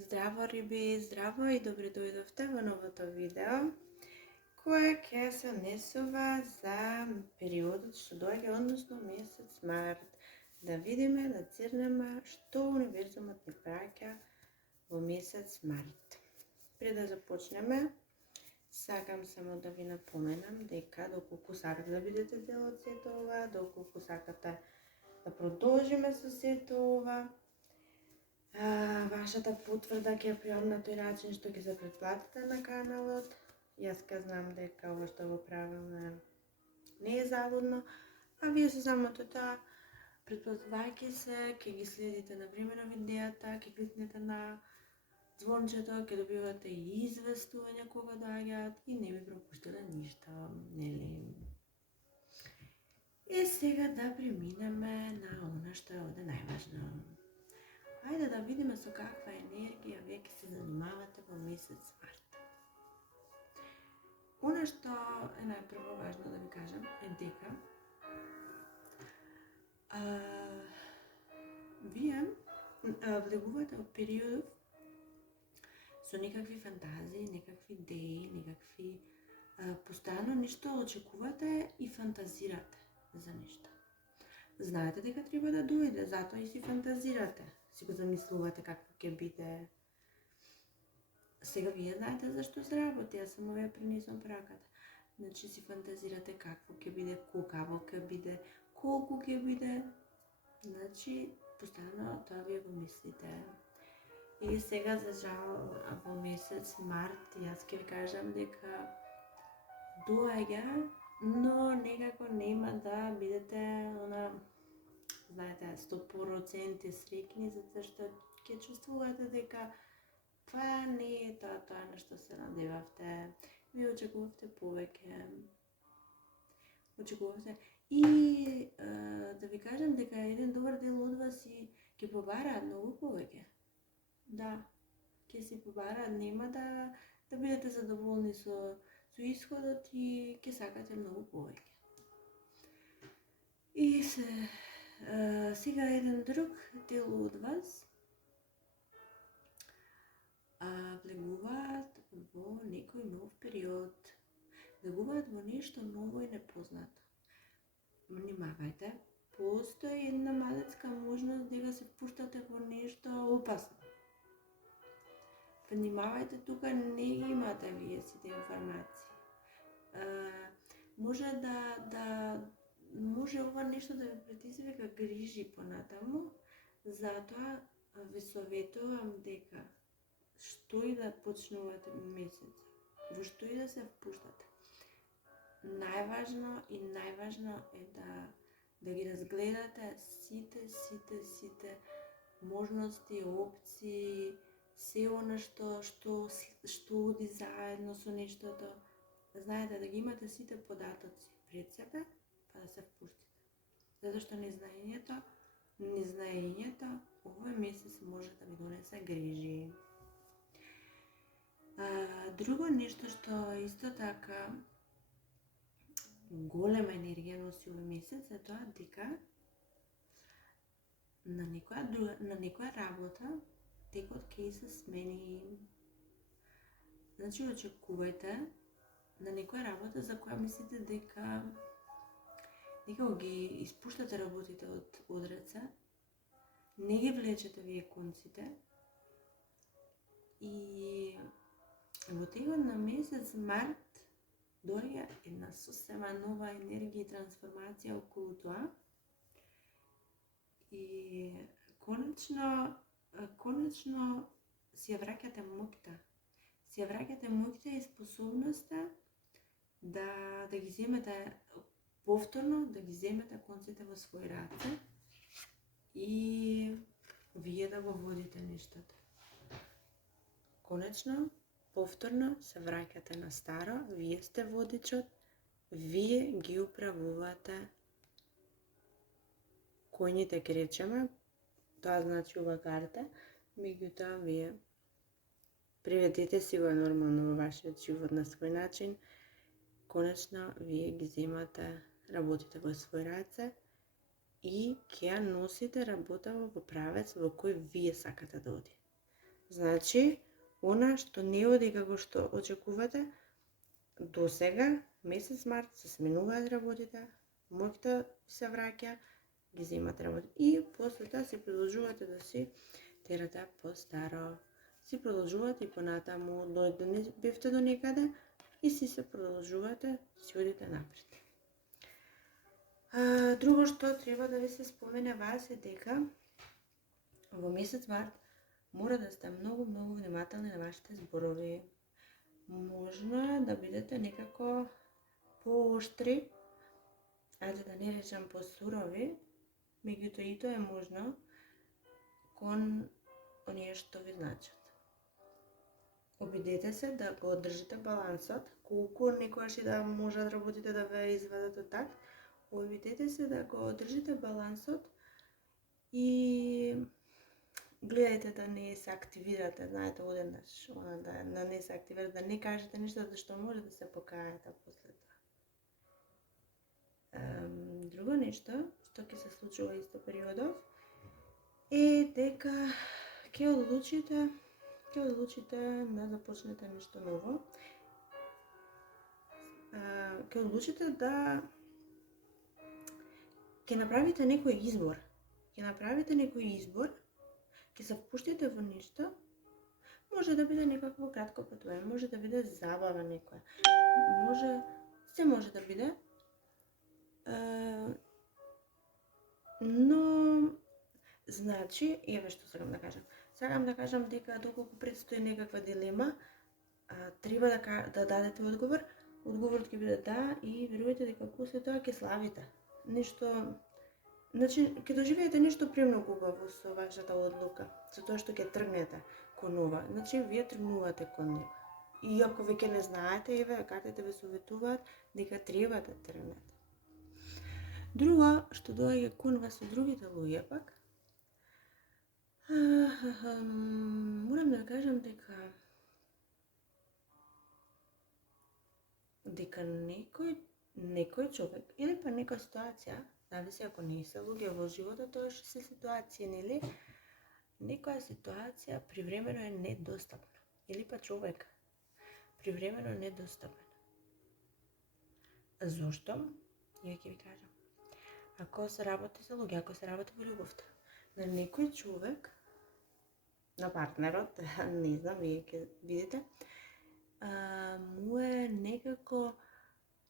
Здраво, риби, здраво и добре дојдовте во новото видео, кое ќе се однесува за периодот што доаѓа, односно месец март. Да видиме, да црнеме што универзумот ни праќа во месец март. Пред да започнеме, сакам само да ви напоменам дека доколку сакате да бидете дел од сето ова, доколку сакате да продолжиме со сето ова, вашата потврда ќе ја пријавам на тој начин што ќе се претплатите на каналот. Јас ке знам дека ова што го правам не е залудно, а вие со самото тоа, претплатувајќи се, ќе ги следите навремено видеата, ќе кликнете на звончето, ќе добивате и известување кога доаѓаат и не би пропуштиле ништо, нели? И сега да преминеме на она што е овде најважно. Ајде да видиме со каква енергија вие ќе се занимавате во месец март. Она што е најпрво важно да ви кажам е дека вие влегувате во период со некакви фантазии, некакви идеи, некакви постојано нешто очекувате и фантазирате за нешто. Знаете дека треба да дојде, затоа и си фантазирате. Си го замислувате какво ќе биде. Сега вие знаете зашто се работи, јас само вие принесувам праката. Значи си фантазирате какво ќе биде, колкаво ќе биде, колку ќе биде. Значи, постојано тоа вие го мислите. И сега, за жал, во месец март, јас ќе ви кажам дека доаѓа, но некако нема да бидете знаете, 100% среќни, затоа што ќе чувствувате дека тоа не е тоа на што се надевавте. Вие очекувавте повеќе. И да ви кажам дека еден добар дел од вас ќе побараат многу повеќе. Да, ќе си побараат, нема да бидете задоволни со исходот и ќе сакате многу повеќе. И сега еден друг дел од вас влегуваат во некој нов период, влегуваат во нешто ново и непознато. Внимавајте, постои една малецка можност дека се впуштате во нешто опасно. Внимавајте, тука не ги имате вие сите информации. Може ова нешто да ви предизвика грижи понатаму, затоа ви советувам дека што и да почнувате месец, во што и да се впуштате, најважно е да ги разгледате сите можности, опции, се она што оди заедно со нештото. Знаете, да ги имате сите податоци пред себе, па да се впуштите. Затоа што незнаењето овој месец може да ви донесе грижи. Друго нешто што исто така голема енергија носи овој месец е тоа дека на некоја работа текот ќе се смени. Значи, очекувајте на некоја работа за која мислите дека ги испуштате работите од раце, не ги влечете вие конците и во текот на месец март доаѓа една сосема нова енергија и трансформација околу тоа и конечно си ја враќате моќта и способноста да ги земете повторно, да ги земете конците во своји раце и вие да го водите нештото. Конечно, повторно се враќате на старо, вие сте водичот, вие ги управувате коњите, ке речеме, тоа значи ова карта, меѓутоа вие приведете си го нормално во вашиот живот на свој начин. Конечно, вие ги земате работите во свој раце и ќе ја носите работа во правец во кој вие сакате да оди. Значи, она што не оди како што очекувате, до сега, месец март, се сменуваат работите, моќта се враќа, ги земат работи. И после тоа си продолжувате да си терате по старо. Си продолжувате и понатаму, не бевте до некаде и си се продолжувате, си одите напред. Друго што треба да ви се спомене вас е дека во месец март мора да сте многу внимателни на вашите зборови. Можно е да бидете некако пооштри, ајде да не речам посурови, меѓутоа и тоа е можно кон оние што ви значат. Обидете се да го одржите балансот, колку некојаш и да можат работите да ве извадат од такт, обидете се да го одржите балансот и гледајте да не се активирате, знаете, одеднаш, да не се активирате, да не кажете ништо, зашто може да се покаете после тоа. Друго нешто, што ќе се случува исто периодов, е дека ќе одлучите да започнете нешто ново. Ќе одлучите да ќе направите некој избор. Ќе се впуштите во нешто, може да биде некакво кратко патување, може да биде забава некоја, може да биде, но, значи, еве што сакам да кажам дека доколку предстои некаква дилема, треба да дадете одговорот ќе биде да и верувајте дека после тоа ќе славите. Значи, ќе доживеете нешто премногу убаво со вашата одлука, со тоа што ќе тргнете кон ова. Значи, вие тргнувате кон него. И ако веќе не знаете, еве, картите ве советуваат дека треба да тргнете. Друго што доаѓа кон вас од другите луѓе пак, морам да кажам дека некој човек или па некоја ситуација, зависи ако не се луѓе во животот, тоа што се ситуации, нели? Некоја ситуација привремено е недостапна. Или па човек привремено е недостапен. Зошто? Ја ќе ви кажам. Ако се работи за луѓе, ако се работи во љубовта, на некој човек, на партнерот, не знам, вие ќе видите,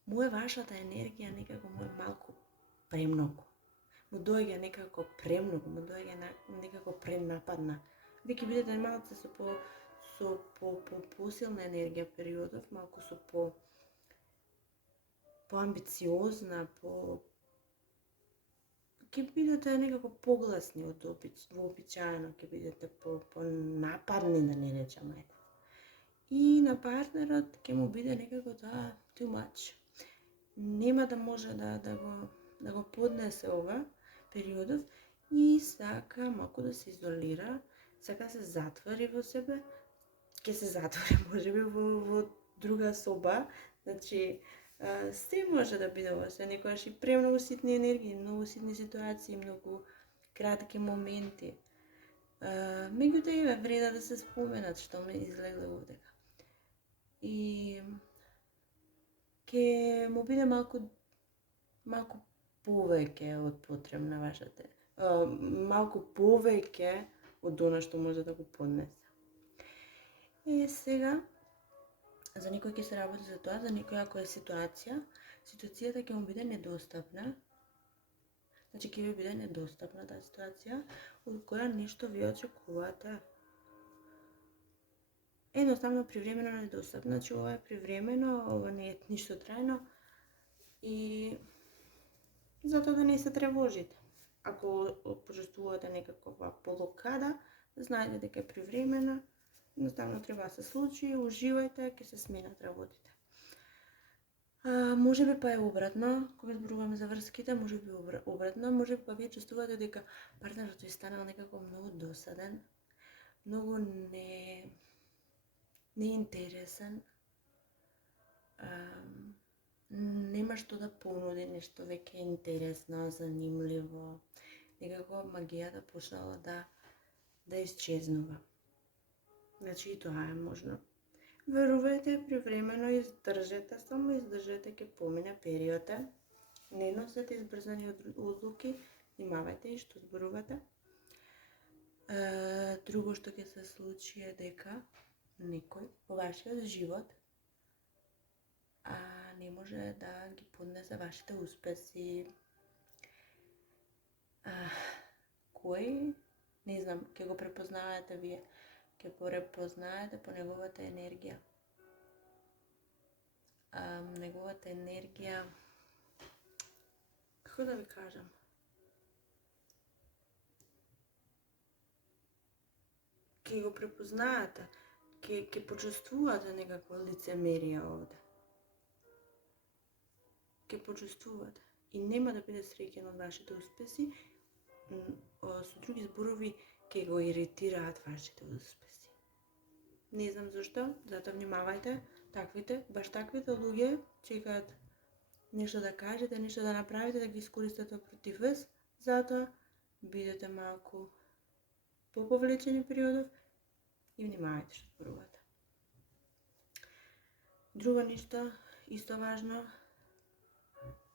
му е вашата енергија некако му е малку премногу. Му доаѓа некако премногу, му доаѓа некако пренападна. Вие ќе бидете малку со посилна енергија периодов, малку со поамбициозна, ќе бидете некако погласни од вообичаено, ќе бидете понападни, да не речам, и на партнерот ќе му биде некако тоа too much. Нема да може да го поднесе ова периодов и сака малку да се изолира, сака се затвори во себе, ќе се затвори можеби во друга соба, значи се може да биде ова се некојаш и премногу ситни енергии, многу ситни ситуации, многу кратки моменти. Меѓутоа е вреда да се споменат што ме излегле овдека. И ќе му биде малку повеќе од потребна вашата, малку повеќе од она што може да го поднесе. И сега, за некој ќе се работи за тоа, за некој ако е ситуацијата ќе му биде недостапна, значи ќе ви биде недостапна таа ситуација, од која нешто ви очекувате. Едноставно привремено недостапно, значи ова е привремено, ова не е ништо трајно и затоа да не се тревожите. Ако почувствувате некаква блокада, знаете дека е привремена, едноставно треба да се случи, уживајте, ќе се сменат работите. Може би па е обратно, кога зборуваме за врските, може би обратно, може би па вие чувствувате дека партнерот ви станал некако многу досаден, многу неинтересен, нема што да понуди, нешто веќе интересно, занимливо, некако магијата почнала да исчезнува. Значи и тоа е можно. Верувајте, привремено издржете, само издржете, ќе помине периодот. Не носете избрзани одлуки, внимавајте и што зборувате. Друго што ќе се случи е дека некој во вашиот живот не може да ги поднесе вашите успеси. Кој, не знам, ќе го препознаете вие, ќе препознаете по неговата енергија. Неговата енергија, како да ви кажам, ќе го препознаете, ќе почувствувате некаква лицемерија овде. Ќе почувствувате и нема да биде среќен од вашите успеси, со други зборови ќе го иритираат вашите успеси. Не знам зашто, затоа внимавајте, баш таквите луѓе чекаат нешто да кажете, нешто да направите, да ги искористите против вас, затоа бидете малку поповлечени периодов и внимавајте што зборувате. Друго нешто, исто важно,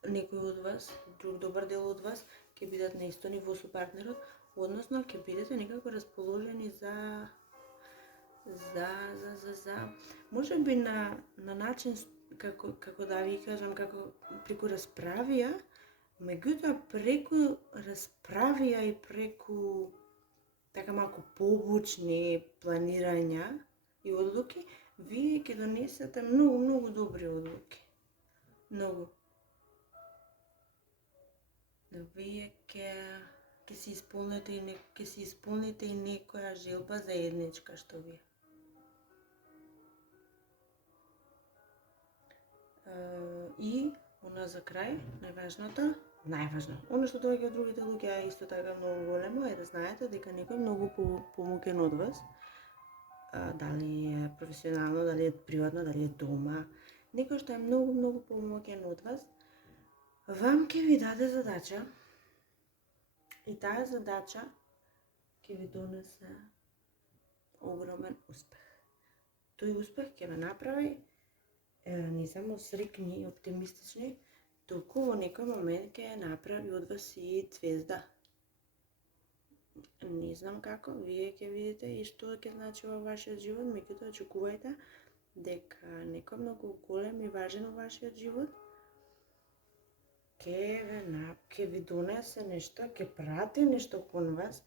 некој од вас, друг добар дел од вас, ќе бидат на исто ниво со партнерот, односно ќе бидете некако расположени за може би на начин како да ви кажам, како преку расправија, меѓутоа преку расправија и преку така малку побучни планирања и одлуки, вие ќе донесете многу добри одлуки. Многу. Вие ќе си исполните и некоја желба заедничка што ви е. И она за крај, најважно, оно што доаѓа од другите луѓе, а исто така многу големо е да знаете дека некој многу помоќен од вас, дали е професионално, дали е приватно, дали е дома, некој што е многу помоќен од вас, вам ќе ви даде задача и таа задача ќе ви донесе огромен успех. Тој успех ќе ве направи не само среќни и оптимистични, туку во некој момент ќе направи од вас и звезда. Не знам како, вие ќе видите и што ќе значи во вашиот живот, меѓутоа очекувајте дека некој многу голем и важен во вашиот живот ќе ви донесе нешто, ќе прати нешто кон вас,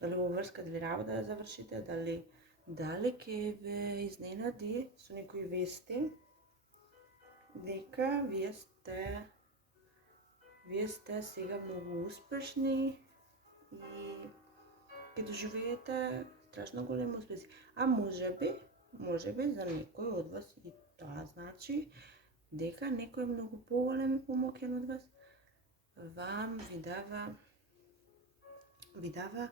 дали во врска, дали работа да завршите, дали ќе ве изненади со некои вести, дека вие сте сега многу успешни и ќе доживеете страшно големи успеси. А можеби за некој од вас и тоа значи дека некој многу поголем и помоќен од вас вам ви дава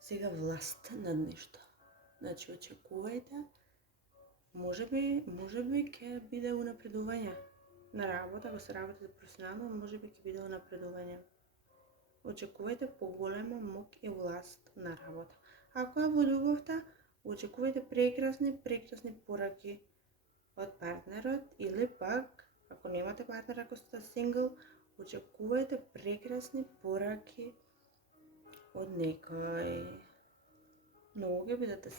сега власт над нешто. Значи очекувајте, можеби ќе биде унапредување на работа, ако се работи професионално, можеби ќе биде унапредување. Очекувајте поголема моќ и власт на работа. Ако е во љубовта, очекувајте прекрасни пораки од партнерот, или пак, ако немате партнер, ако сте сингл, очекувајте прекрасни пораки од некој. Многу ќе бидете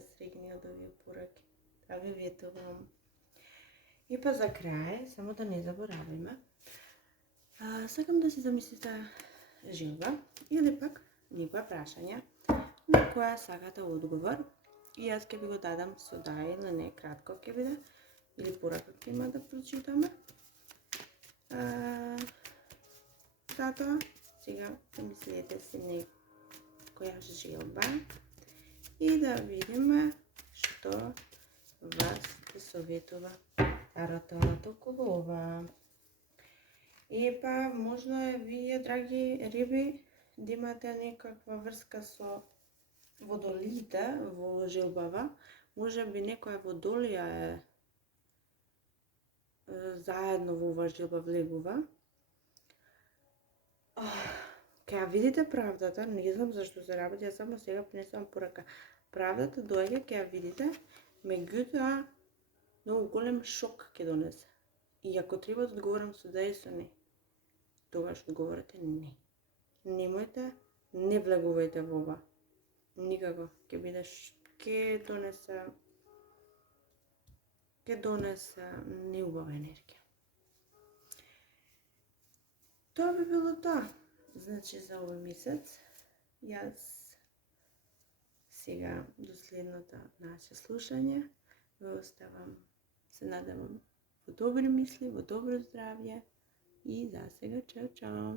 среќни од овие пораки. Тоа ви ветувам. И па за крај, само да не забораваме, сакам да си замислите желба или пак некоја прашање на која сакате одговор и јас ќе ви го дадам со да или не, кратко ќе биде, или порака ќе има да прочитаме. Затоа, сега замислете си некоја желба и да видиме што вас ќе советува Тарото околу ова. И па, можно е вие, драги риби, да имате некаква врска со водолиите во желбава. Може би некоја водолија е заедно во оваа желба влегува. Ке ја видите правдата, не знам зашто се работи, ја само сега принесувам порака. Правдата доаѓа, ке ја видите, меѓутоа многу голем шок ќе донесе. И ако треба да одговорам со да и со не, тогаш одговорете не. Немојте, не влегувајте во ова. Никако, ќе донесе неубава енергија. Тоа би било тоа. Значи за овој месец, јас сега до следното наше слушање ве оставам, се надевам во добри мисли, во добро здравје и за сега чао чао.